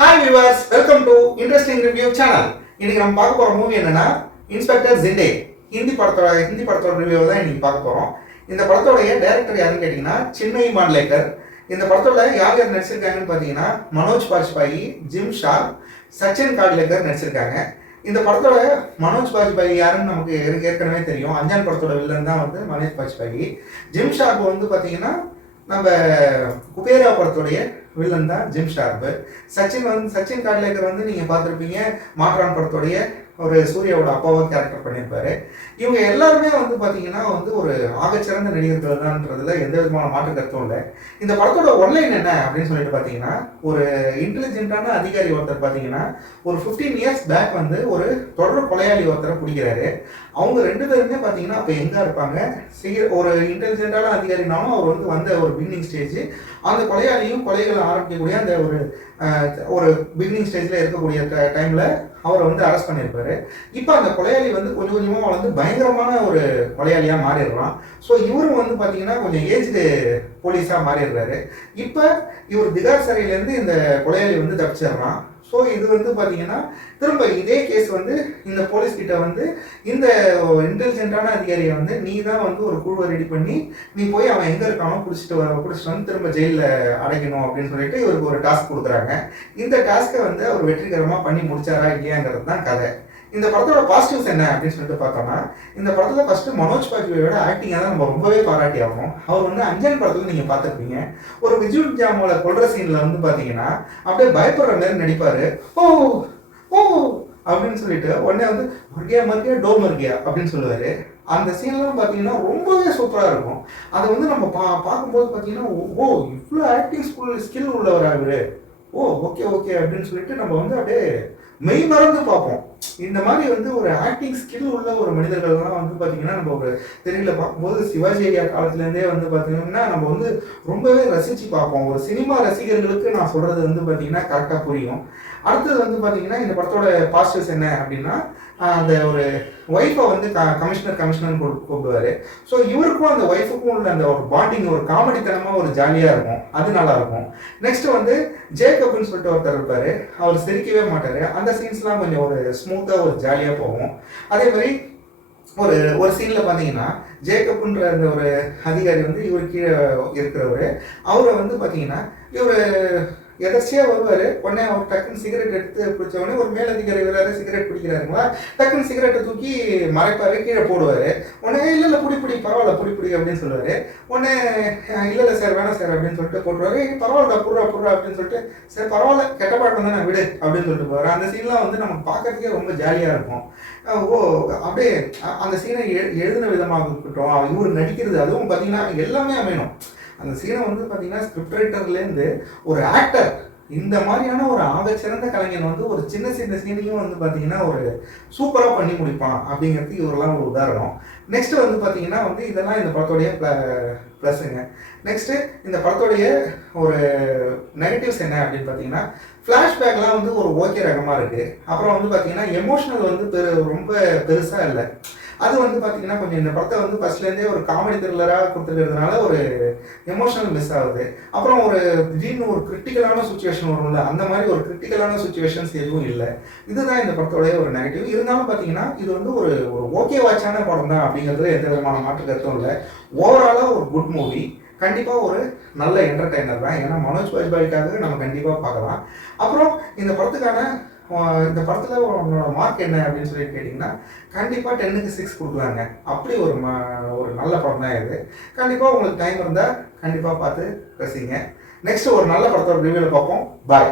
Hi viewers, welcome to interesting review channel. இன்னைக்கு நம்ம பார்க்க போற மூவி என்னன்னா இன்ஸ்பெக்டர் ஜிண்டே. ஹிந்தி படத்தோட ரிவ்யூ தான் இன்னைக்கு பார்க்க போறோம். இந்த படத்தோடைய டைரக்டர் யாருன்னு கேட்டீங்கன்னா சின்மயி மாண்ட்லேக்கர். இந்த படத்தோட யார் யார் நடிச்சிருக்காங்கன்னு பார்த்தீங்கன்னா மனோஜ் பாஜ்பாயி, ஜிம் ஷார்ப், சச்சின் காட்லேக்கர் நடிச்சிருக்காங்க. இந்த படத்தோட மனோஜ் பாஜ்பாயி யாருன்னு நமக்கு ஏற்கனவே தெரியும். அஞ்சான் படத்தோட வில்லன் தான் வந்து மனோஜ் பாஜ்பாயி. ஜிம் ஷார்ப் வந்து பார்த்தீங்கன்னா நம்ம குபேரா படத்துடைய வில்லன் தான் ஜிம் ஷார்ப்பு. சச்சின் காட்லேக்கர் வந்து நீங்கள் பார்த்துருப்பீங்க, மாற்றான் படத்துடைய ஒரு சூர்யாவோட அப்பாவை கேரக்டர் பண்ணியிருப்பாரு. இவங்க எல்லாருமே வந்து பார்த்தீங்கன்னா வந்து ஒரு ஆகச்சிறந்த நடிகர்கள் தான்ன்றதுல எந்த விதமான மாற்று கருத்தும் இல்லை. இந்த படத்தோட ஒன்லைன் என்ன அப்படின்னு சொல்லிட்டு பார்த்தீங்கன்னா, ஒரு இன்டெலிஜென்ட்டான அதிகாரி ஒருத்தர் பார்த்தீங்கன்னா ஒரு 15 இயர்ஸ் பேக் வந்து ஒரு தொடர் கொலையாளி ஒருத்தரை பிடிக்கிறாரு. அவங்க ரெண்டு பேருமே பார்த்தீங்கன்னா அப்போ எங்கே இருப்பாங்க, ஒரு இன்டெலிஜென்ட்டான அதிகாரினாலும் அவர் வந்து வந்த ஒரு பிகினிங் ஸ்டேஜ், அந்த கொலையாளியும் கொலைகளை ஆரம்பிக்கக்கூடிய அந்த ஒரு பிகினிங் ஸ்டேஜில் இருக்கக்கூடிய டைமில் அவரை வந்து அரெஸ்ட் பண்ணியிருப்பாரு. இப்போ அந்த கொலையாளி வந்து கொஞ்சம் கொஞ்சமாக வளர்ந்து பயங்கரமான ஒரு கொலையாளியாக மாறிடுறான். ஸோ இவரும் வந்து பார்த்தீங்கன்னா கொஞ்சம் ஏஜ்டு போலீஸாக மாறிடுறாரு. இப்போ இவர் திகார் சிறையிலேருந்து இந்த கொலையாளி வந்து தப்பிச்சிடுறான். ஸோ இது வந்து பார்த்தீங்கன்னா திரும்ப இதே கேஸ் வந்து இந்த போலீஸ்கிட்ட வந்து இந்த இன்டெலிஜென்ட்டான அதிகாரியை வந்து நீ தான் வந்து ஒரு குழுவை ரெடி பண்ணி நீ போய் அவன் எங்கே இருக்கானோ பிடிச்சிட்டு வந்து திரும்ப ஜெயிலில் அடைக்கணும் அப்படின்னு சொல்லிட்டு இவருக்கு ஒரு டாஸ்க் கொடுக்குறாங்க. இந்த டாஸ்க்கை வந்து அவர் வெற்றிகரமாக பண்ணி முடிச்சாரா இல்லையாங்கிறது தான் கதை. இந்த படத்தோட பாசிட்டிவ்ஸ் என்ன அப்படின்னு சொல்லிட்டு பார்த்தோம்னா, இந்த படத்துல ஃபர்ஸ்ட் மனோஜ் பாஜ்பாயோட ஆக்டிங்கை தான் நம்ம ரொம்பவே பாராட்டி ஆகும். அவர் வந்து அஞ்சன் படத்துல நீங்க பார்த்துருப்பீங்க, ஒரு விஜய் ஜாமோல கொல்ற சீன்ல வந்து பாத்தீங்கன்னா அப்படியே பயப்படுற மாதிரி நடிப்பாரு. ஓ ஓ அப்படின்னு சொல்லிட்டு உடனே வந்து மர்கியா டோ மர்கியா அப்படின்னு சொல்லுவாரு. அந்த சீன்லாம் பார்த்தீங்கன்னா ரொம்பவே சூப்பராக இருக்கும். அதை வந்து நம்ம பார்க்கும்போது பார்த்தீங்கன்னா ஓ இவ்வளோ ஆக்டிங் ஸ்கில் உள்ளவரா இவரு, ஓ ஓகே ஓகே அப்படின்னு சொல்லிட்டு நம்ம வந்து அப்படியே மெய் மறந்து பார்ப்போம். இந்த மாதிரி வந்து ஒரு ஆக்டிங் ஸ்கில் உள்ள ஒரு மனிதர்கள்லாம் வந்து பார்த்தீங்கன்னா நம்ம ஒரு திரையில பார்க்கும்போது சிவாஜி ஐயா காலத்துலேருந்தே வந்து பார்த்தீங்கன்னா நம்ம வந்து ரொம்பவே ரசித்து பார்ப்போம். ஒரு சினிமா ரசிகர்களுக்கு நான் சொல்றது வந்து பார்த்தீங்கன்னா கரெக்டாக புரியும். அடுத்தது வந்து பார்த்தீங்கன்னா இந்த படத்தோட பாசிட்டிவ்ஸ் என்ன அப்படின்னா, அந்த ஒரு ஒய்ஃபை வந்து கமிஷனர் கூப்பிடுவாரு. ஸோ இவருக்கும் அந்த ஒய்ஃபுக்கும் உள்ள அந்த ஒரு பாண்டிங் ஒரு காமெடித்தனமாக ஒரு ஜாலியாக இருக்கும், அது நல்லா இருக்கும். நெக்ஸ்ட் வந்து ஜேக்கப்னு சொல்லிட்டு ஒருத்தர் இருப்பாரு, அவர் சிரிக்கவே மாட்டாரு. அந்த சீன்ஸ்லாம் கொஞ்சம் ஒரு ஸ்மூத்தாக ஒரு ஜாலியாக போகும். அதே மாதிரி ஒரு சீனில் பார்த்தீங்கன்னா ஜேக்கப்ன்ற அந்த ஒரு அதிகாரி வந்து இவர் கீழே இருக்கிறவர், அவரை வந்து பார்த்தீங்கன்னா இவர் எதர்ச்சியாக வருவார். உடனே அவர் டக்குன்னு சிகரெட் எடுத்து பிடிச்ச உடனே ஒரு மேலதிகாரி வராரு, சிகரெட் பிடிக்கிறாருங்களா, டக்குன்னு சிகரெட்டை தூக்கி மறைப்பார், கீழே போடுவார். உடனே இல்லை புடி பரவாயில்ல புடி அப்படின்னு சொல்லுவார். உடனே இல்லை சார் வேணாம் சார் அப்படின்னு சொல்லிட்டு போட்டுருவாரு. பரவாயில்ல புடுறா அப்படின்னு சொல்லிட்டு சரி பரவாயில்ல கெட்ட பழக்கம் தானே விடு அப்படின்னு சொல்லிட்டு போவார். அந்த சீன்லாம் வந்து நம்ம பார்க்கறதுக்கே ரொம்ப ஜாலியாக இருக்கும். அப்படியே அந்த சீனை எழுதின விதமாக இருக்கட்டும், இவர் நடிக்கிறது, அதுவும் பார்த்தீங்கன்னா எல்லாமே அமையணும். அந்த சீனை வந்து பார்த்தீங்கன்னா ஸ்கிரிப்ட் ரைட்டர்லேருந்து ஒரு ஆக்டர், இந்த மாதிரியான ஒரு ஆகச்சிறந்த கலைஞன் வந்து ஒரு சின்ன சீனையும் வந்து பார்த்தீங்கன்னா ஒரு சூப்பராக பண்ணி முடிப்பான் அப்படிங்கிறதுக்கு இவரெல்லாம் ஒரு உதாரணம். நெக்ஸ்ட் வந்து பார்த்தீங்கன்னா வந்து இதெல்லாம் இந்த படத்தோடைய ப்ளஸ்ஸுங்க. நெக்ஸ்ட்டு இந்த படத்தோடைய ஒரு நெகட்டிவ்ஸ் என்ன அப்படின்னு பார்த்தீங்கன்னா, ஃப்ளாஷ்பேக்லாம் வந்து ஒரு ஓகே ரகமாக இருக்குது. அப்புறம் வந்து பார்த்தீங்கன்னா எமோஷனல் வந்து ரொம்ப பெருசாக இல்லை. அது வந்து பார்த்தீங்கன்னா கொஞ்சம் இந்த படத்தை வந்து ஃபர்ஸ்ட்லேருந்தே ஒரு காமெடி த்ரில்லராக கொடுத்துருக்கிறதுனால ஒரு எமோஷனல் மிஸ் ஆகுது. அப்புறம் ஒரு திடீர்னு ஒரு கிரிட்டிக்கலான சுச்சுவேஷன் வரும்ல, அந்த மாதிரி ஒரு கிரிட்டிக்கலான சுச்சுவேஷன்ஸ் எதுவும் இல்லை. இதுதான் இந்த படத்தோடைய ஒரு நெகட்டிவ். இருந்தாலும் பார்த்தீங்கன்னா இது வந்து ஒரு ஓகே வாட்சான படம் தான் அப்படிங்கிறது எந்த விதமான மாற்று கருத்தும் இல்லை. ஓவராலாக ஒரு குட் மூவி, கண்டிப்பாக ஒரு நல்ல என்டர்டைனர் தான். ஏன்னா மனோஜ் பாஜ்பாய்க்காக நம்ம கண்டிப்பாக பார்க்கலாம். அப்புறம் இந்த படத்தில் உங்களோட மார்க் என்ன அப்படின்னு சொல்லி கேட்டிங்கன்னா, கண்டிப்பாக 10க்கு 6 கொடுக்கலாங்க. அப்படி ஒரு நல்ல படம் தான் இது. கண்டிப்பாக உங்களுக்கு டைம் இருந்தால் கண்டிப்பாக பார்த்து ரசிங்க. நெக்ஸ்ட் ஒரு நல்ல படத்தோட ரிவ்யூவில் பார்ப்போம். பாய்.